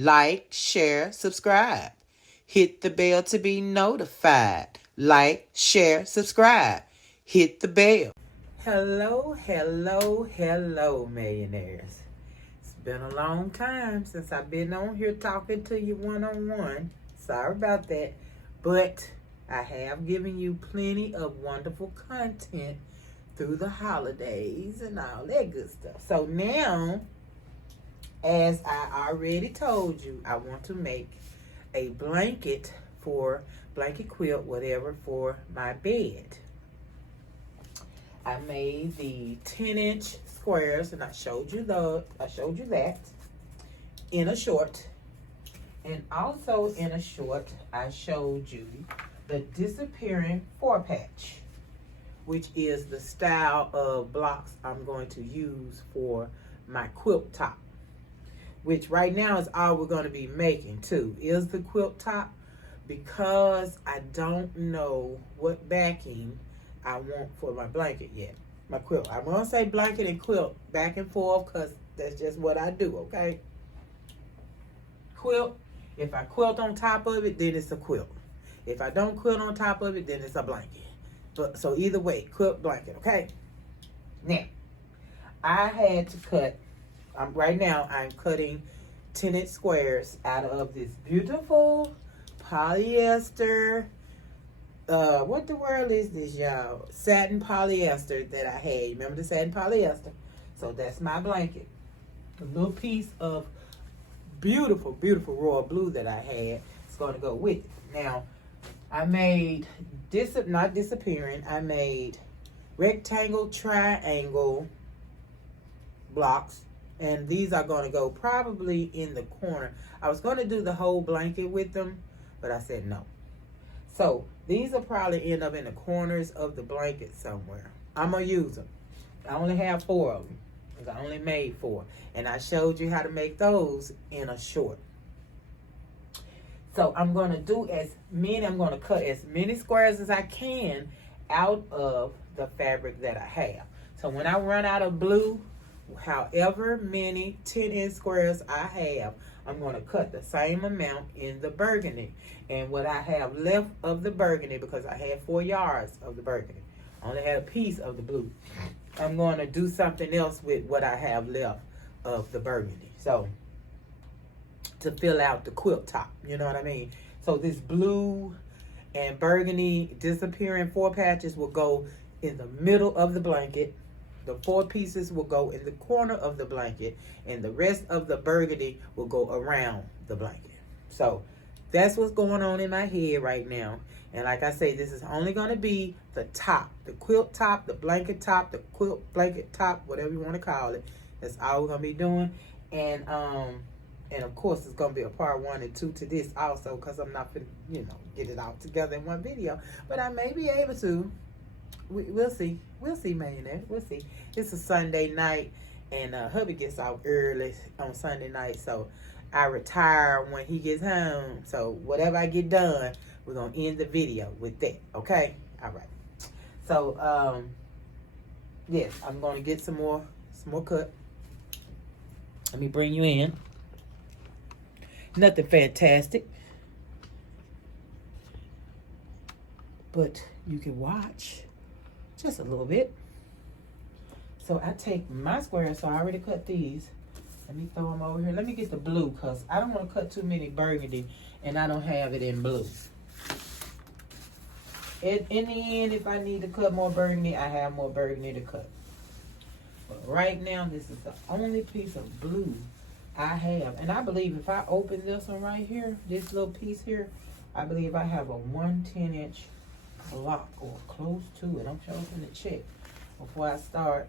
Like, share, subscribe. Hit the bell to be notified. Like, share, subscribe. Hit the bell. Hello, hello, hello, millionaires. It's been a long time since I've been on here talking to you one-on-one. Sorry about that. But I have given you plenty of wonderful content through the holidays and all that good stuff. So now, as I already told you, I want to make a blanket quilt, whatever, for my bed. I made the 10-inch squares, and I showed you that in a short. And also in a short, I showed you the disappearing 4-patch, which is the style of blocks I'm going to use for my quilt top, which right now is all we're going to be making too, is the quilt top, because I don't know what backing I want for my blanket yet. My quilt. I'm going to say blanket and quilt back and forth because that's just what I do, okay? Quilt, if I quilt on top of it, then it's a quilt. If I don't quilt on top of it, then it's a blanket. But so either way, quilt, blanket, okay? Now, I had to cut, right now I'm cutting 10-inch squares out of this beautiful polyester, what the world is this, y'all? Satin polyester that I had. Remember the satin polyester? So that's my blanket. A little piece of beautiful, beautiful royal blue that I had is going to go with it. Now, I made, not disappearing, I made rectangle, triangle blocks. And these are going to go probably in the corner. I was going to do the whole blanket with them, but I said no. So these will probably end up in the corners of the blanket somewhere. I'm going to use them. I only have 4 of them, because I only made 4. And I showed you how to make those in a short. So I'm going to cut as many squares as I can out of the fabric that I have. So when I run out of blue, however many 10-inch squares I have, I'm going to cut the same amount in the burgundy. And what I have left of the burgundy, because I had 4 yards of the burgundy, I only had a piece of the blue, I'm going to do something else with what I have left of the burgundy. So, to fill out the quilt top, you know what I mean? So this blue and burgundy disappearing 4 patches will go in the middle of the blanket. The 4 pieces will go in the corner of the blanket, and the rest of the burgundy will go around the blanket. So that's what's going on in my head right now. And like I say, this is only going to be the top, the quilt top, the blanket top, the quilt blanket top, whatever you want to call it. That's all we're going to be doing. And of course, it's going to be a part 1 and 2 to this also, because I'm not going to, get it all together in one video. But I may be able to. We'll see. We'll see, millionaire. We'll see. It's a Sunday night, and hubby gets out early on Sunday night, so I retire when he gets home. So whatever I get done, we're going to end the video with that, okay? All right. So, yes, I'm going to get some more cut. Let me bring you in. Nothing fantastic, but you can watch just a little bit. So I take my squares, so I already cut these. Let me throw them over here. Let me get the blue, because I don't want to cut too many burgundy, and I don't have it in blue. In the end, if I need to cut more burgundy, I have more burgundy to cut. But right now, this is the only piece of blue I have. And I believe if I open this one right here, this little piece here, I believe I have a 1/10-inch block or close to it. I'm sure I'm going to check before I start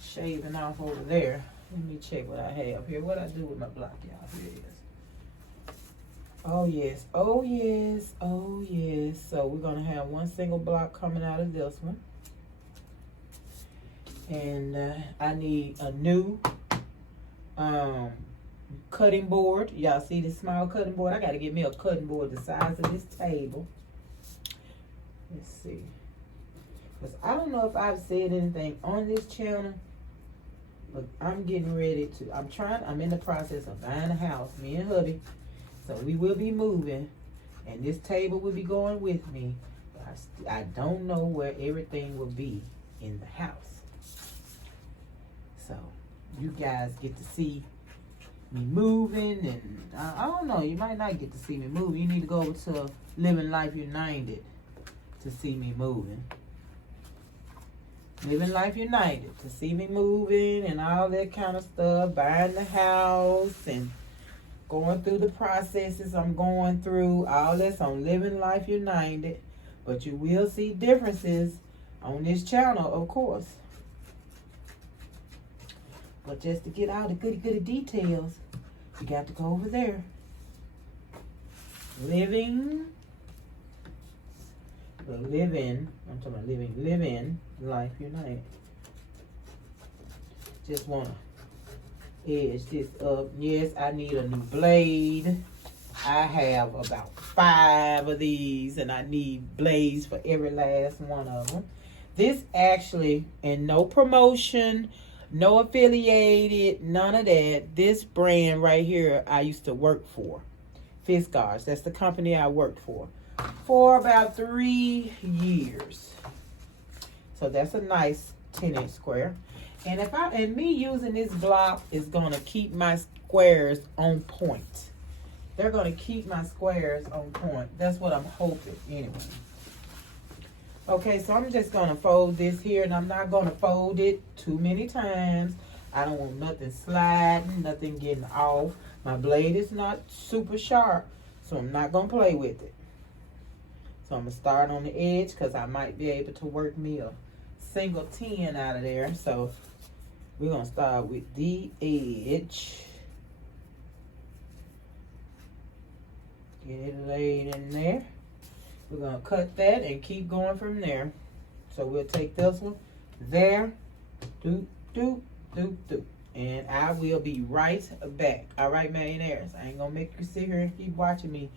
shaving off over there. Let me check what I have here. What I do with my block, y'all. Here it is. Oh yes, oh yes, oh yes. So we're gonna have 1 single block coming out of this one. And I need a new cutting board. Y'all see this small cutting board? I gotta get me a cutting board the size of this table. Let's see. Because I don't know if I've said anything on this channel But I'm getting ready to, I'm in the process of buying a house, me and hubby. So we will be moving, and this table will be going with me. But I don't know where everything will be in the house. So you guys get to see me moving, and I don't know, you might not get to see me moving. You need to go over to Living Life United to see me moving. Living Life United to see me moving and all that kind of stuff, buying the house and going through the processes I'm going through. All that's on Living Life United. But you will see differences on this channel, of course. But just to get all the goody details, you got to go over there. Living Life United. Just want to edge this up. Yes, I need a new blade. I have about 5 of these, and I need blades for every last one of them. This actually, and no promotion, no affiliated, none of that. This brand right here, I used to work for. Fiskars, that's the company I worked for about 3 years. So that's a nice 10-inch square. And me using this block is gonna keep my squares on point. They're gonna keep my squares on point. That's what I'm hoping anyway. Okay, so I'm just gonna fold this here, and I'm not gonna fold it too many times. I don't want nothing sliding, nothing getting off. My blade is not super sharp, so I'm not gonna play with it. So I'm gonna start on the edge because I might be able to work me a single 10 out of there. So we're gonna start with the edge. Get it laid in there. We're gonna cut that and keep going from there. So we'll take this one there, doop, doop, doop, doop. And I will be right back. All right, millionaires. I ain't gonna make you sit here and keep watching me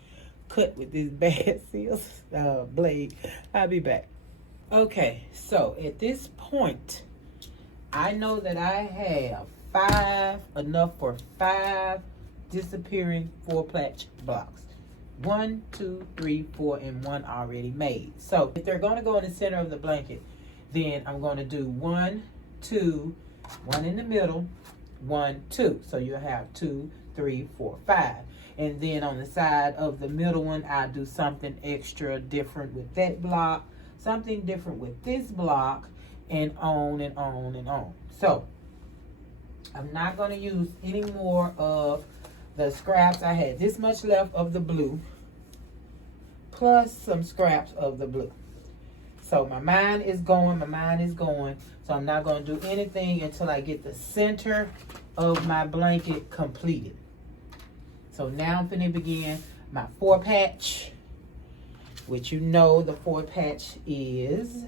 cut with this bad seals blade. I'll be back. Okay, so at this point, I know that I have enough for 5 disappearing 4-patch blocks. 1, 2, 3, 4, and 1 already made. So if they're gonna go in the center of the blanket, then I'm gonna do 1, 2, 1 in the middle, 1, 2. So you'll have 2, 3, 4, 5. And then on the side of the middle one, I'll do something extra different with that block, something different with this block, and on and on and on. So I'm not going to use any more of the scraps. I had this much left of the blue, plus some scraps of the blue. So my mind is going. So I'm not going to do anything until I get the center of my blanket completed. So now I'm going to begin my 4-patch, which you know the 4-patch is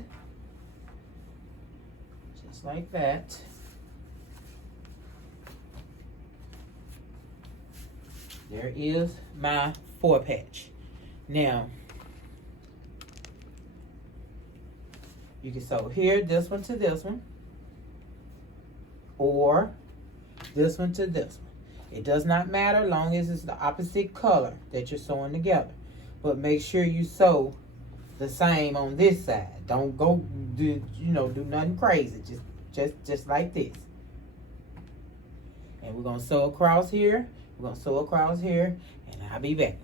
just like that. There is my 4-patch. Now, you can sew here, this one to this one, or this one to this one. It does not matter long as it's the opposite color that you're sewing together. But make sure you sew the same on this side. Don't go do nothing crazy. Just like this. And we're gonna sew across here. We're gonna sew across here, and I'll be back.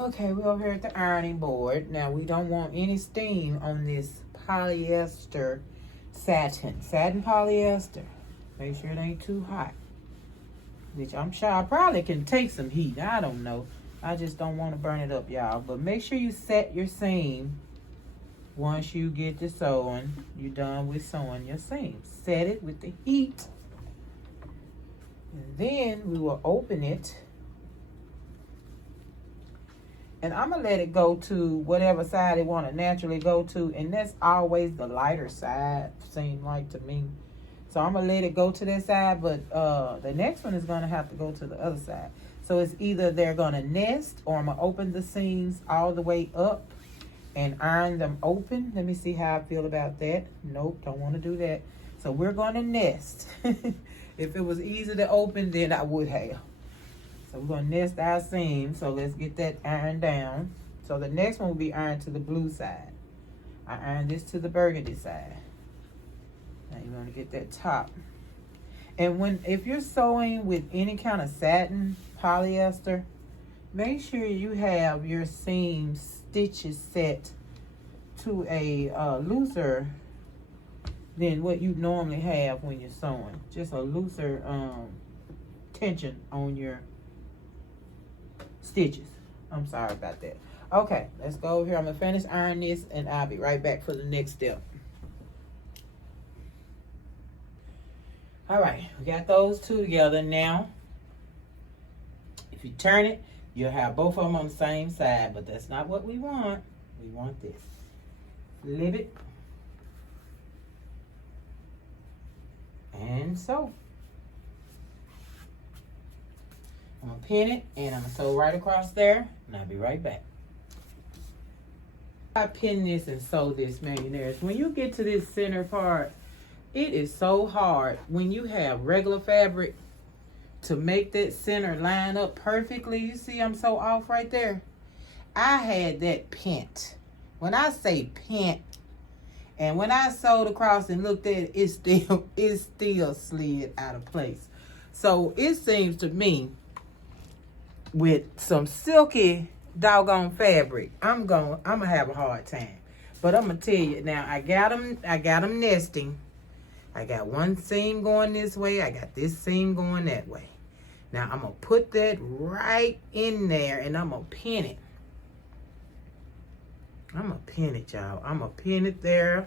Okay, we're over here at the ironing board. Now we don't want any steam on this polyester satin polyester. Make sure it ain't too hot. Which I'm sure I probably can take some heat. I don't know. I just don't want to burn it up, y'all. But make sure you set your seam once you get to sewing. You're done with sewing your seam. Set it with the heat. And then we will open it. And I'm going to let it go to whatever side it want to naturally go to. And that's always the lighter side, seems like to me. So I'm going to let it go to that side, but the next one is going to have to go to the other side. So it's either they're going to nest, or I'm going to open the seams all the way up and iron them open. Let me see how I feel about that. Nope, don't want to do that. So we're going to nest. If it was easy to open, then I would have. So we're going to nest our seam. So let's get that ironed down. So the next one will be ironed to the blue side. I ironed this to the burgundy side. Now you want to get that top. And if you're sewing with any kind of satin, polyester, make sure you have your seam stitches set to a looser than what you normally have when you're sewing. Just a looser tension on your stitches. I'm sorry about that. Okay, let's go over here. I'm gonna finish ironing this and I'll be right back for the next step. All right, we got those two together now. If you turn it, you'll have both of them on the same side, but that's not what we want. We want this. Flip it. And sew. I'm gonna pin it and I'm gonna sew right across there and I'll be right back. I pin this and sew this, millionaires. When you get to this center part, it is so hard when you have regular fabric to make that center line up perfectly. You see I'm so off right there? I had that pent. When I say pent, and when I sewed across and looked at it, it still slid out of place. So it seems to me with some silky doggone fabric, I'm gonna have a hard time. But I'm gonna tell you now, I got them nesting. I got one seam going this way, I got this seam going that way. Now I'm gonna put that right in there and I'm gonna pin it. I'm gonna pin it, y'all. I'm gonna pin it there.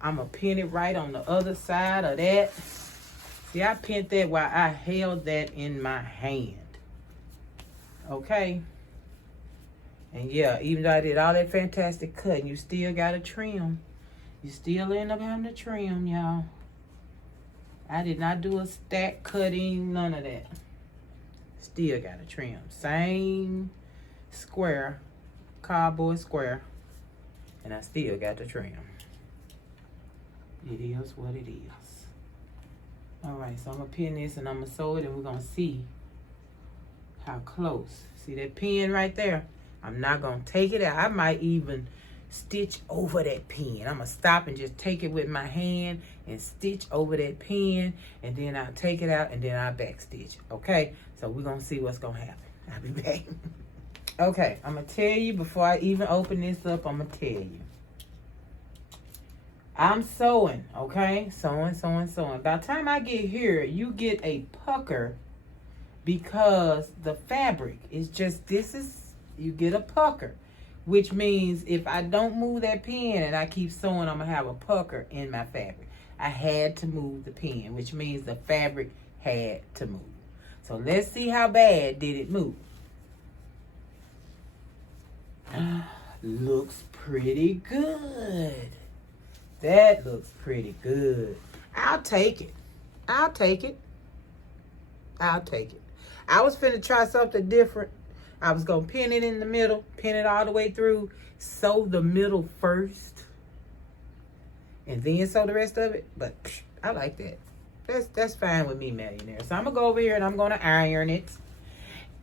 I'm gonna pin it right on the other side of that. See, I pinned that while I held that in my hand. Okay. And yeah, even though I did all that fantastic cutting, you still gotta trim. You still end up having to trim, y'all. I did not do a stack cutting, none of that. Still gotta trim. Same square, cardboard square, and I still got to trim. It is what it is. All right, so I'm gonna pin this and I'm gonna sew it and we're gonna see how close. See that pin right there? I'm not gonna take it out. I might even stitch over that pin. I'm gonna stop and just take it with my hand and stitch over that pin, and then I'll take it out and then I'll back stitch. Okay, so we're gonna see what's gonna happen. I'll be back. Okay, I'm gonna tell you before I even open this up, I'm gonna tell you. I'm sewing, okay? Sewing. By the time I get here, you get a pucker because the fabric is just, you get a pucker. Which means if I don't move that pin and I keep sewing, I'm going to have a pucker in my fabric. I had to move the pin, which means the fabric had to move. So let's see how bad did it move. Looks pretty good. That looks pretty good. I'll take it. I was finna try something different. I was going to pin it in the middle, pin it all the way through, sew the middle first, and then sew the rest of it. But I like that. That's fine with me, millionaire. So I'm going to go over here and I'm going to iron it.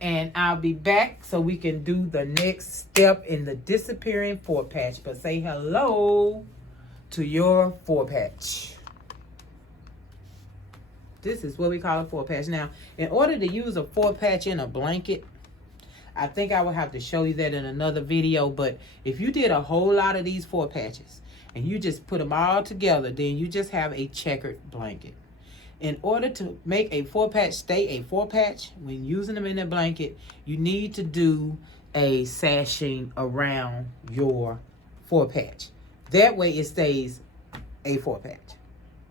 And I'll be back so we can do the next step in the disappearing 4-patch. But say hello to your 4-patch. This is what we call a 4-patch. Now, in order to use a 4-patch in a blanket, I think I will have to show you that in another video, but if you did a whole lot of these 4-patches and you just put them all together, then you just have a checkered blanket. In order to make a 4-patch stay a 4-patch, when using them in a blanket, you need to do a sashing around your 4-patch. That way it stays a 4-patch.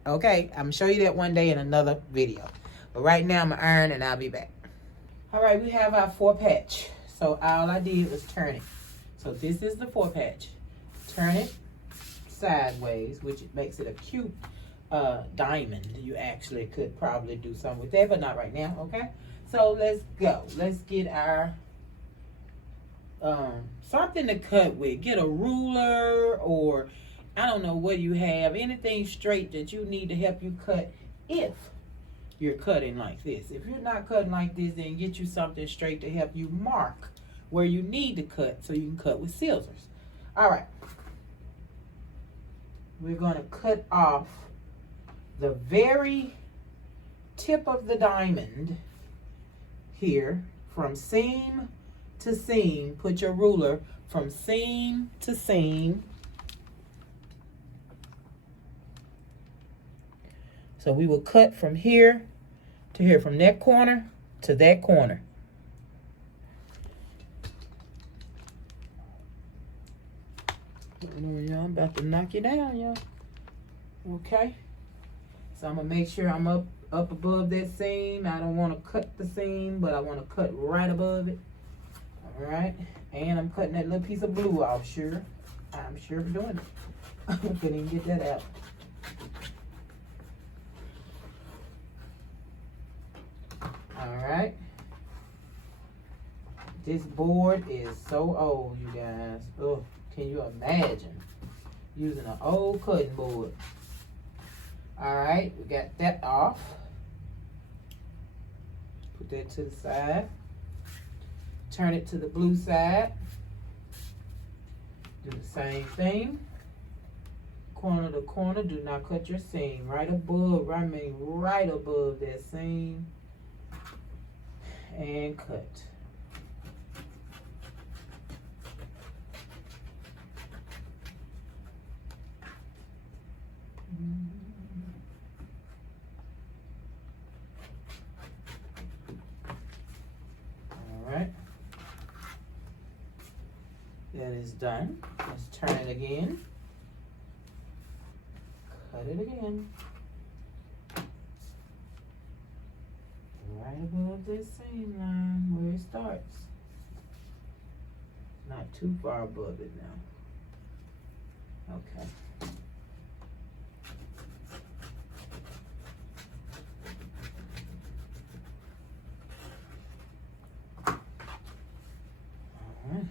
Okay, I'm going to show you that one day in another video. But right now I'm going to iron and I'll be back. All right, we have our 4-patch. So all I did was turn it. So this is the 4-patch. Turn it sideways, which makes it a cute diamond. You actually could probably do something with that, but not right now, okay? So let's go. Let's get our something to cut with. Get a ruler or I don't know what you have, anything straight that you need to help you cut if you're cutting like this. If you're not cutting like this, then get you something straight to help you mark where you need to cut so you can cut with scissors. All right. We're going to cut off the very tip of the diamond here from seam to seam. Put your ruler from seam to seam. So we will cut from here to here, from that corner to that corner. I'm about to knock you down, y'all. Okay. So I'm gonna make sure I'm up above that seam. I don't want to cut the seam, but I want to cut right above it. All right. And I'm cutting that little piece of blue off. I'm sure of doing it. I couldn't even get that out. All right. This board is so old, you guys. Oh, can you imagine using an old cutting board? All right, we got that off. Put that to the side. Turn it to the blue side. Do the same thing. Corner to corner. Do not cut your seam. Right above, right above that seam. And cut. All right. That is done. Let's turn it again. Cut it again. Right above this seam line where it starts. Not too far above it now. Okay. All right.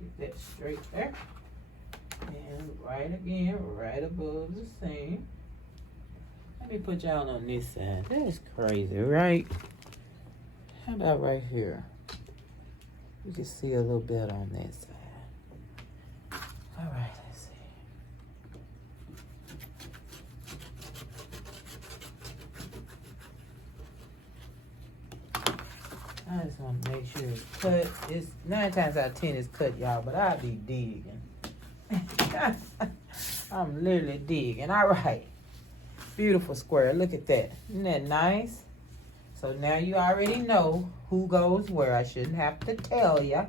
Get that straight there. And right again, right above the seam. Let me put y'all on this side. That is crazy, right? How about right here? You can see a little bit on that side. All right, let's see. I just want to make sure it's cut. It's 9 times out of 10 it's cut, y'all, but I'll be digging. I'm literally digging. All right. Beautiful square. Look at that. Isn't that nice? So now you already know who goes where. I shouldn't have to tell ya.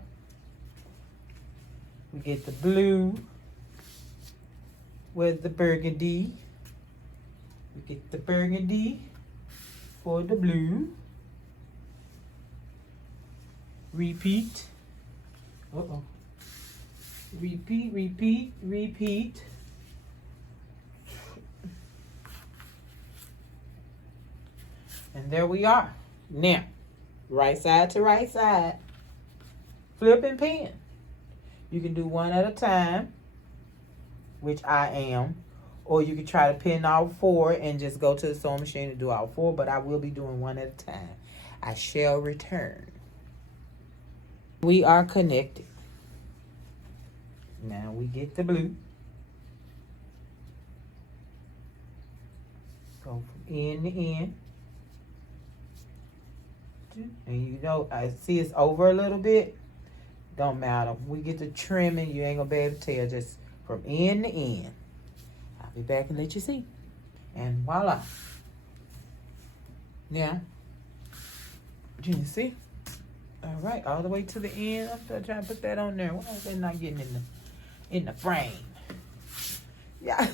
We get the blue with the burgundy. We get the burgundy for the blue. Repeat. Uh-oh. Repeat, repeat, repeat. And there we are. Now, right side to right side. Flip and pin. You can do one at a time, which I am. Or you can try to pin all 4 and just go to the sewing machine and do all 4. But I will be doing one at a time. I shall return. We are connected. Now we get the blue. Go from end to end. And you know, I see it's over a little bit. Don't matter. We get to trimming. You ain't gonna be able to tell. Just from end to end. I'll be back and let you see. And voila. Now, you can see. All right, all the way to the end. I'm still trying to put that on there. Why is that not getting in the frame? Yeah.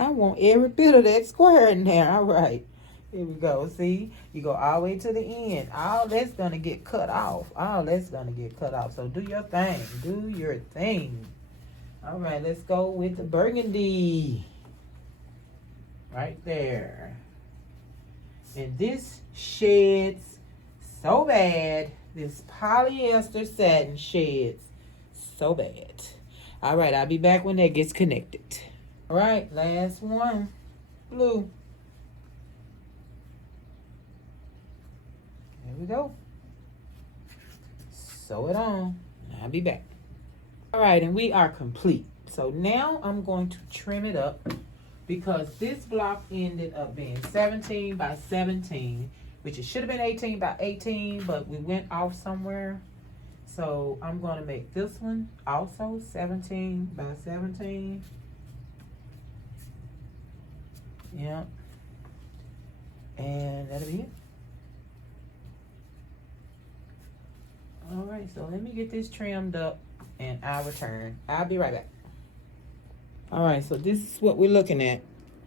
I want every bit of that square in there. All right. Here we go. See? You go all the way to the end. All that's going to get cut off. All that's going to get cut off. So do your thing. Do your thing. All right, let's go with the burgundy. Right there. And this sheds so bad. This polyester satin sheds so bad. All right, I'll be back when that gets connected. All right, last one. Blue. There we go. Sew it on. I'll be back. All right, and we are complete. So now I'm going to trim it up because this block ended up being 17 by 17, which it should have been 18 by 18, but we went off somewhere. So I'm going to make this one also 17 by 17. Yep. And that'll be it. All right, so let me get this trimmed up and I'll return. I'll be right back. All right, so this is what we're looking at.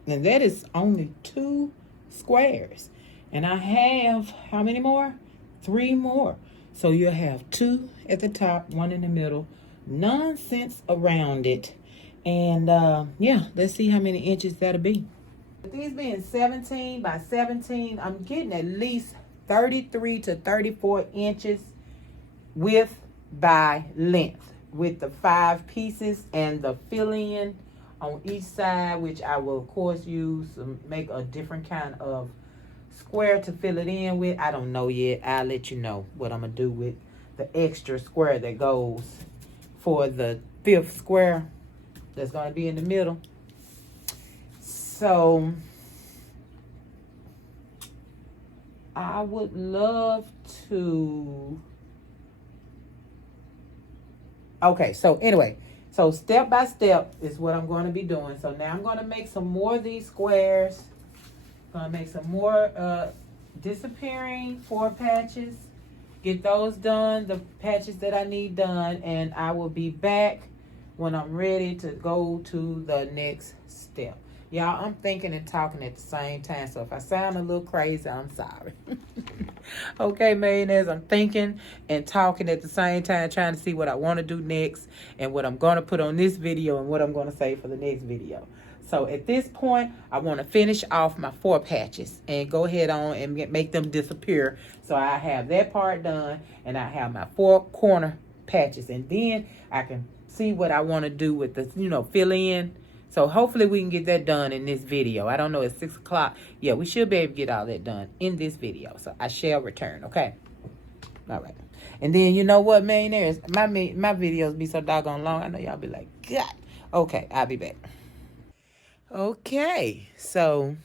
And that is only 2 squares. And I have, how many more? 3 more. So you'll have 2 at the top, 1 in the middle. Nonsense around it. And yeah, let's see how many inches that'll be. With these being 17 by 17, I'm getting at least 33 to 34 inches width by length with the 5 pieces and the fill-in on each side, which I will of course use to make a different kind of square to fill it in with. I don't know yet. I'll let you know what I'm gonna do with the extra square that goes for the 5th square that's gonna be in the middle. So I would love to. Okay, so anyway, so step by step is what I'm going to be doing. So now I'm going to make some more of these squares. Going to make some more disappearing 4 patches. Get those done, the patches that I need done, and I will be back when I'm ready to go to the next step. Y'all, I'm thinking and talking at the same time, so if I sound a little crazy, I'm sorry. Okay, millionaires, I'm thinking and talking at the same time, trying to see what I want to do next and what I'm going to put on this video and what I'm going to say for the next video. So at this point, I want to finish off my 4 patches and go ahead on and make them disappear. So I have that part done and I have my 4 corner patches, and then I can see what I want to do with the, fill in. So hopefully we can get that done in this video. I don't know, it's 6 o'clock. Yeah, we should be able to get all that done in this video. So I shall return, okay? All right. And then you know what, millionaires? My videos be so doggone long. I know y'all be like, God. Okay, I'll be back. Okay, so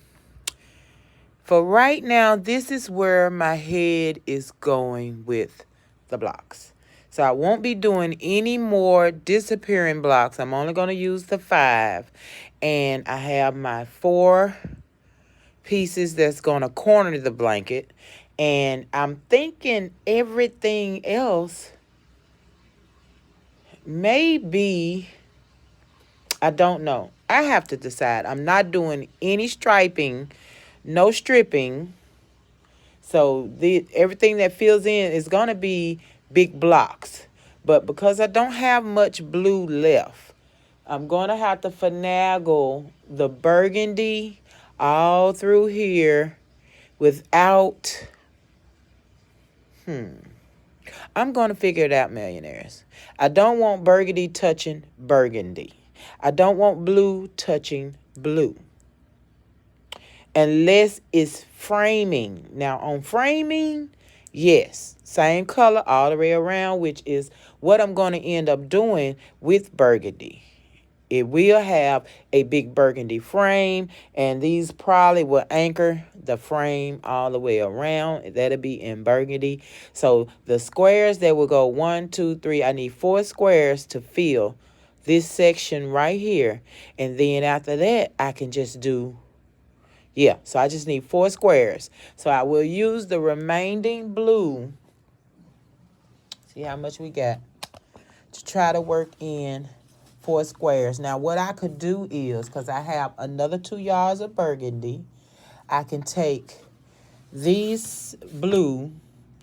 for right now, this is where my head is going with the blocks. So I won't be doing any more disappearing blocks. I'm only going to use the 5. And I have my 4 pieces that's going to corner the blanket. And I'm thinking everything else maybe, I don't know. I have to decide. I'm not doing any striping, no stripping. So everything that fills in is going to be big blocks. But because I don't have much blue left, I'm going to have to finagle the burgundy all through here without... I'm going to figure it out, millionaires. I don't want burgundy touching burgundy. I don't want blue touching blue. Unless it's framing. Now, on framing, yes, same color all the way around, which is what I'm going to end up doing with burgundy. It will have a big burgundy frame, and these probably will anchor the frame all the way around. That'll be in burgundy. So the squares that will go 1, 2, 3, I need 4 squares to fill this section right here. And then after that, I can just do... Yeah, so I just need 4 squares. So I will use the remaining blue. See how much we got. To try to work in 4 squares. Now what I could do is, because I have another 2 yards of burgundy, I can take these blue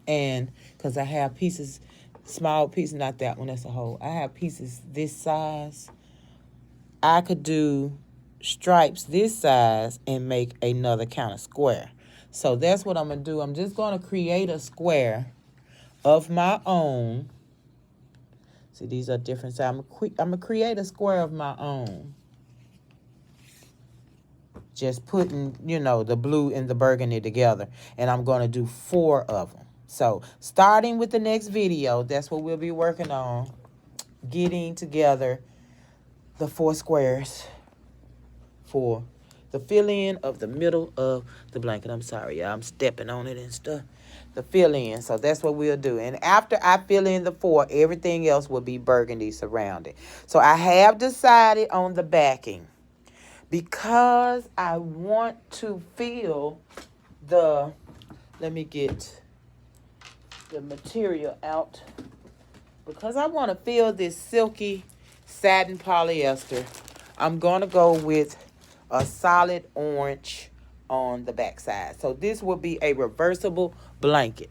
and, because I have pieces, small pieces, not that one, that's a whole. I have pieces this size. I could do stripes this size and make another kind of square. So that's what I'm going to do. I'm just going to create a square of my own. See, these are different sizes. I'm going to create a square of my own. Just putting, you know, the blue and the burgundy together. And I'm going to do 4 of them. So starting with the next video, that's what we'll be working on. Getting together the 4 squares for the fill-in of the middle of the blanket. I'm sorry, y'all. I'm stepping on it and stuff. The fill-in. So that's what we'll do. And after I fill in the 4, everything else will be burgundy surrounded. So I have decided on the backing. Because I want to feel the... Let me get the material out. Because I want to feel this silky satin polyester, I'm going to go with a solid orange on the back side. So this will be a reversible blanket.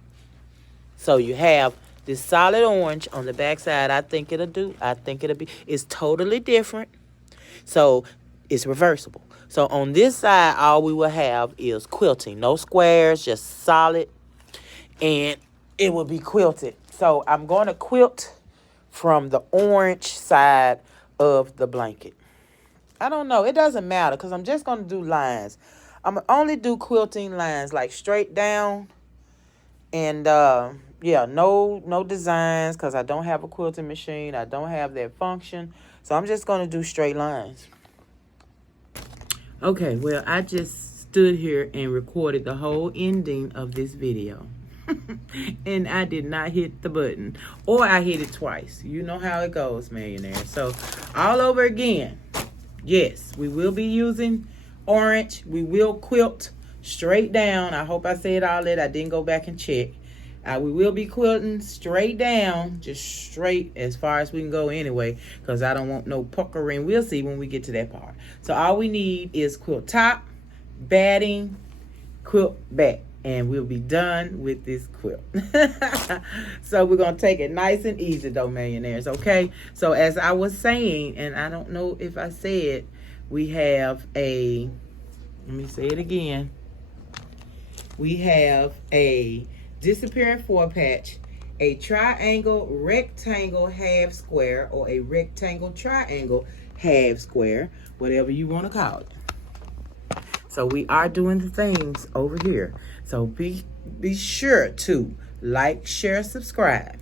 So you have this solid orange on the back side. I think it'll do. I think it'll be. It's totally different. So it's reversible. So on this side, all we will have is quilting. No squares, just solid. And it will be quilted. So I'm going to quilt from the orange side of the blanket. I don't know. It doesn't matter because I'm just going to do lines. I'm going to only do quilting lines like straight down. And, yeah, no designs because I don't have a quilting machine. I don't have that function. So I'm just going to do straight lines. Okay, well, I just stood here and recorded the whole ending of this video. And I did not hit the button. Or I hit it twice. You know how it goes, millionaire. So, all over again. Yes, we will be using orange. We will quilt straight down. I hope I said all that. I didn't go back and check. We will be quilting straight down. Just straight as far as we can go anyway. Because I don't want no puckering. We'll see when we get to that part. So all we need is quilt top, batting, quilt back. And we'll be done with this quilt. So we're going to take it nice and easy though, millionaires, okay? So as I was saying, and I don't know if I said, we have a, let me say it again. We have a disappearing 4-patch, a triangle, rectangle, half square, or a rectangle, triangle, half square, whatever you want to call it. So we are doing the things over here. So be sure to like, share, subscribe.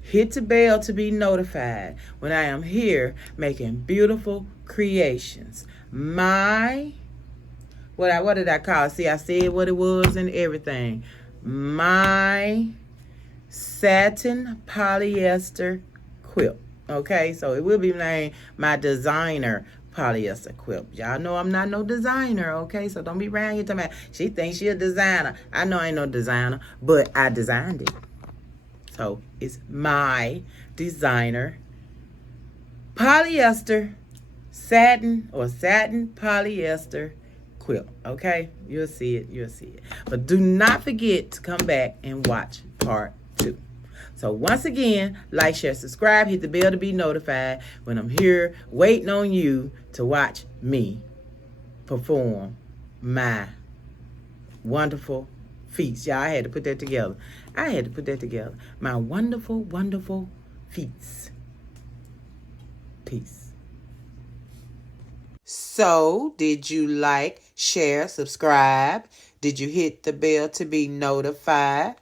Hit the bell to be notified when I am here making beautiful creations. What did I call it? See, I said what it was and everything. My satin polyester quilt. Okay, so it will be named my designer polyester quilt. Y'all know I'm not no designer, okay? So don't be around here talking about she thinks she a designer. I know I ain't no designer, but I designed it. So it's my designer polyester satin or satin polyester quilt, okay? You'll see it, you'll see it. But do not forget to come back and watch part 2. So once again, like, share, subscribe, hit the bell to be notified when I'm here waiting on you to watch me perform my wonderful feats. Y'all, I had to put that together. My wonderful, wonderful feats. Peace. So, did you like, share, subscribe? Did you hit the bell to be notified?